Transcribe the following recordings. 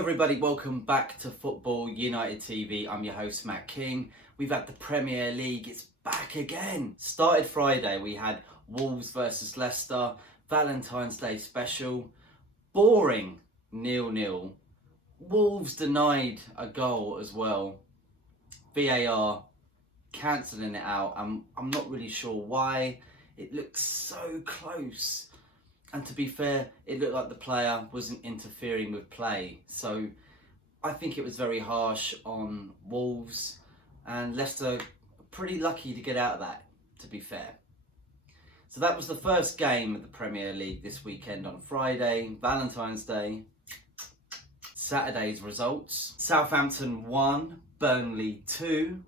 everybody, welcome back to Football United TV. I'm your host Matt King. We've had the Premier League, it's back again. Started Friday, we had Wolves versus Leicester, Valentine's Day special, boring 0-0. Wolves denied a goal as well. VAR cancelling it out. I'm not really sure why. It looks so close. And to be fair, it looked like the player wasn't interfering with play. So I think it was very harsh on Wolves. And Leicester pretty lucky to get out of that, to be fair. So that was the first game of the Premier League this weekend on Friday, Valentine's Day. Saturday's results. Southampton 1, Burnley 2.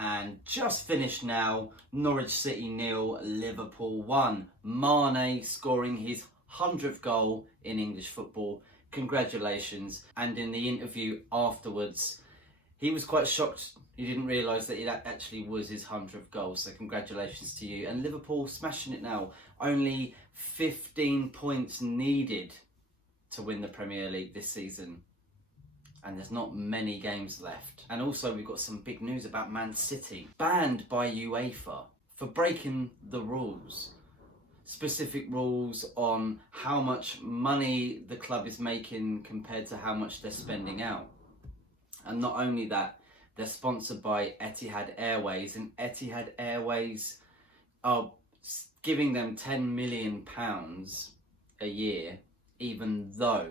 And just finished now, Norwich City 0, Liverpool 1. Mane scoring his 100th goal in English football. Congratulations. And in the interview afterwards, he was quite shocked. He didn't realise that it actually was his 100th goal. So congratulations to you. And Liverpool smashing it now. Only 15 points needed to win the Premier League this season. And there's not many games left. And also we've got some big news about Man City. Banned by UEFA for breaking the rules. Specific rules on how much money the club is making compared to how much they're spending out. And not only that, they're sponsored by Etihad Airways. And Etihad Airways are giving them £10 million a year, even though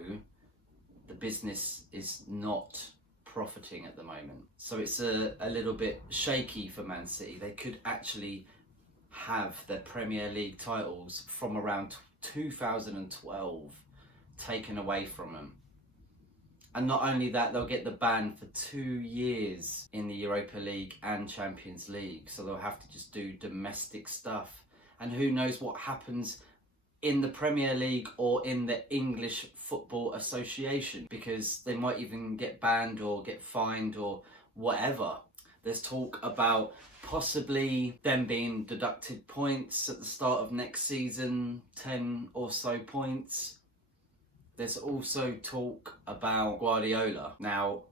the business is not profiting at the moment. So it's a little bit shaky for Man City. They could actually have their Premier League titles from around 2012 taken away from them. And not only that, they'll get the ban for 2 years in the Europa League and Champions League. So they'll have to just do domestic stuff. And who knows what happens in the Premier League or in the English Football Association, because they might even get banned or get fined or whatever. There's talk about possibly them being deducted points at the start of next season, 10 or so points. There's also talk about Guardiola. Now,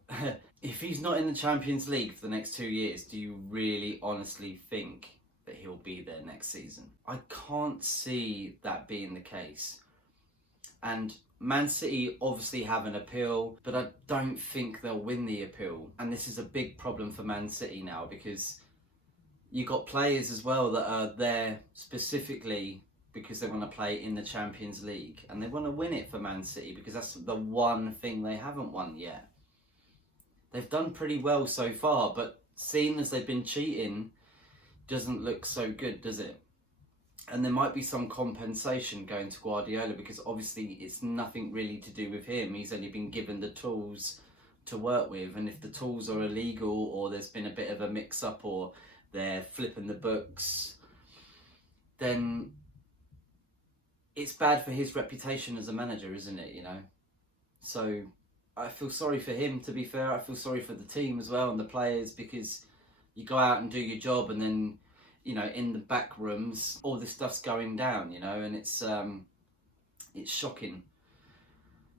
if he's not in the Champions League for the next 2 years, do you really honestly think that he'll be there next season? I can't see that being the case. And Man City obviously have an appeal, but I don't think they'll win the appeal. And this is a big problem for Man City now, because you got players as well that are there specifically because they want to play in the Champions League and they want to win it for Man City, because that's the one thing they haven't won yet. They've done pretty well so far, but seeing as they've been cheating, doesn't look so good, does it? And there might be some compensation going to Guardiola, because obviously it's nothing really to do with him. He's only been given the tools to work with, and if the tools are illegal or there's been a bit of a mix-up or they're flipping the books, then it's bad for his reputation as a manager, isn't it, you know? So I feel sorry for him, to be fair. I feel sorry for the team as well and the players, because you go out and do your job and then, you know, in the back rooms, all this stuff's going down, you know, and it's shocking.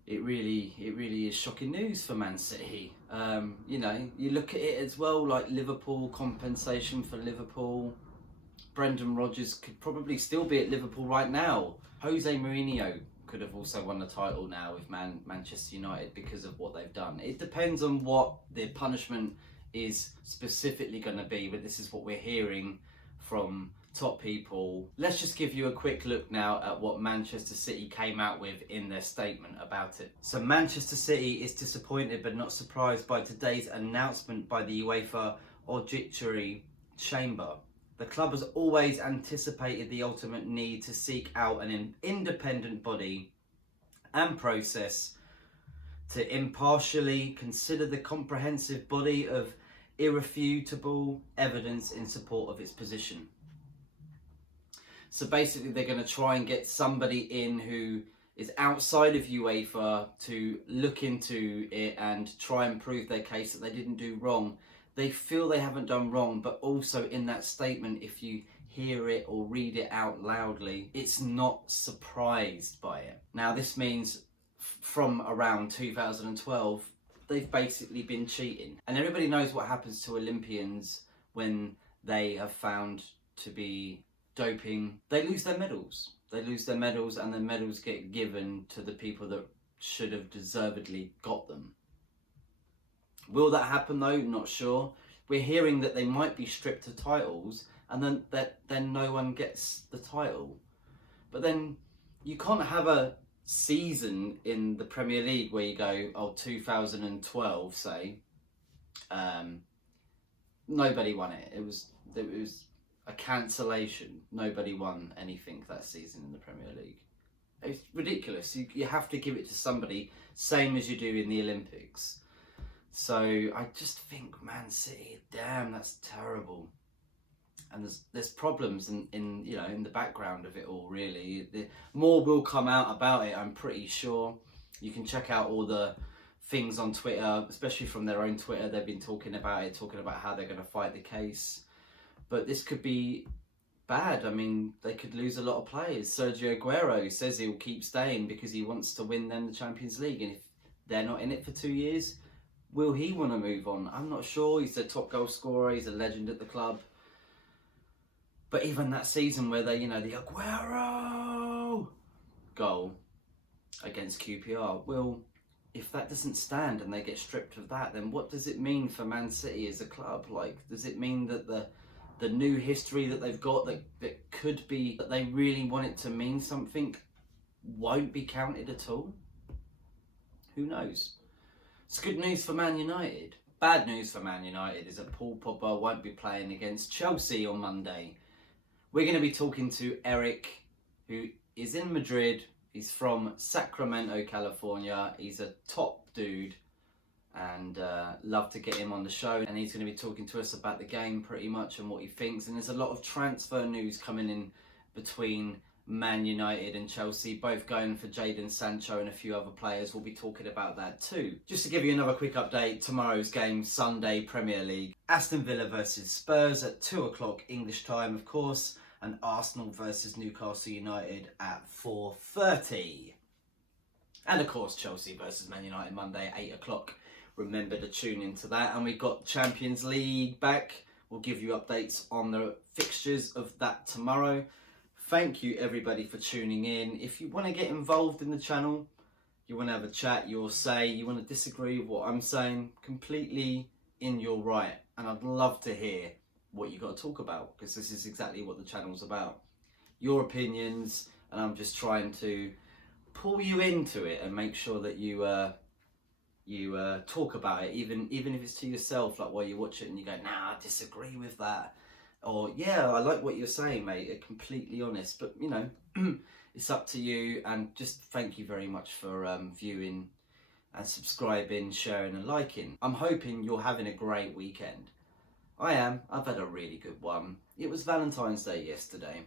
It really is shocking news for Man City. You know, you look at it as well, like Liverpool, compensation for Liverpool. Brendan Rodgers could probably still be at Liverpool right now. Jose Mourinho could have also won the title now with Manchester United because of what they've done. It depends on what the punishment is specifically going to be, but this is what we're hearing from top people. Let's just give you a quick look now at what Manchester City came out with in their statement about it. So Manchester City is disappointed but not surprised by today's announcement by the UEFA Auditory Chamber. The club has always anticipated the ultimate need to seek out an independent body and process to impartially consider the comprehensive body of irrefutable evidence in support of its position. So basically they're going to try and get somebody in who is outside of UEFA to look into it and try and prove their case that they didn't do wrong. They feel they haven't done wrong, but also in that statement, if you hear it or read it out loudly, it's not surprised by it. Now this means from around 2012, they've basically been cheating. And everybody knows what happens to Olympians when they have found to be doping. They lose their medals. They lose their medals, and the medals get given to the people that should have deservedly got them. Will that happen though? Not sure. We're hearing that they might be stripped of titles, and then no one gets the title. But then you can't have a season in the Premier League where you go, oh, 2012, say, nobody won it. It was a cancellation. Nobody won anything that season in the Premier League. It's ridiculous. You have to give it to somebody, same as you do in the Olympics. So I just think Man City, damn, that's terrible. And there's problems in the background of it all, really. More will come out about it, I'm pretty sure. You can check out all the things on Twitter, especially from their own Twitter. They've been talking about how they're going to fight the case. But this could be bad. I mean, they could lose a lot of players. Sergio Aguero says he'll keep staying because he wants to win them the Champions League. And if they're not in it for 2 years, will he want to move on? I'm not sure. He's the top goal scorer. He's a legend at the club. But even that season where they, the Aguero goal against QPR, well, if that doesn't stand and they get stripped of that, then what does it mean for Man City as a club? Like, does it mean that the new history that they've got that could be, that they really want it to mean something, won't be counted at all? Who knows? It's good news for Man United. Bad news for Man United is that Paul Pogba won't be playing against Chelsea on Monday. We're going to be talking to Eric, who is in Madrid. He's from Sacramento, California. He's a top dude, and love to get him on the show. And he's going to be talking to us about the game pretty much and what he thinks. And there's a lot of transfer news coming in between Man United and Chelsea, both going for Jadon, Sancho and a few other players. We'll be talking about that too. Just to give you another quick update, tomorrow's game, Sunday Premier League. Aston Villa versus Spurs at 2 o'clock English time, of course. And Arsenal versus Newcastle United at 4:30. And of course, Chelsea versus Man United Monday at 8 o'clock. Remember to tune into that. And we've got Champions League back. We'll give you updates on the fixtures of that tomorrow. Thank you everybody for tuning in. If you want to get involved in the channel, you want to have a chat, your say, you want to disagree with what I'm saying, completely in your right. And I'd love to hear what you got to talk about, because this is exactly what the channel's about. Your opinions, and I'm just trying to pull you into it and make sure that you talk about it, even if it's to yourself, like while you watch it and you go, nah, I disagree with that. Or, yeah, I like what you're saying, mate. You're completely honest. But, it's up to you. And just thank you very much for viewing and subscribing, sharing and liking. I'm hoping you're having a great weekend. I am. I've had a really good one. It was Valentine's Day yesterday.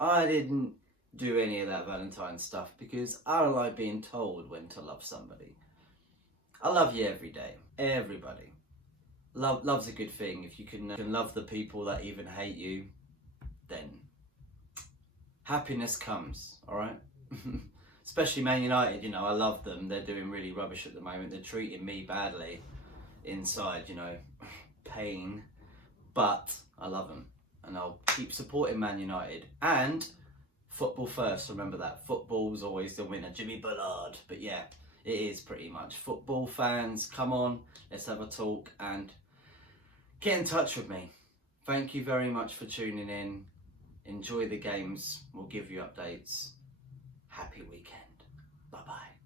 I didn't do any of that Valentine's stuff because I don't like being told when to love somebody. I love you every day. Everybody. Love's a good thing. If you can love the people that even hate you, then happiness comes, alright? Especially Man United, I love them. They're doing really rubbish at the moment. They're treating me badly inside, pain. But I love them. And I'll keep supporting Man United. And football first, remember that. Football's always the winner. Jimmy Bullard. But yeah, it is pretty much. Football fans, come on, let's have a talk and get in touch with me. Thank you very much for tuning in. Enjoy the games. We'll give you updates. Happy weekend. Bye-bye.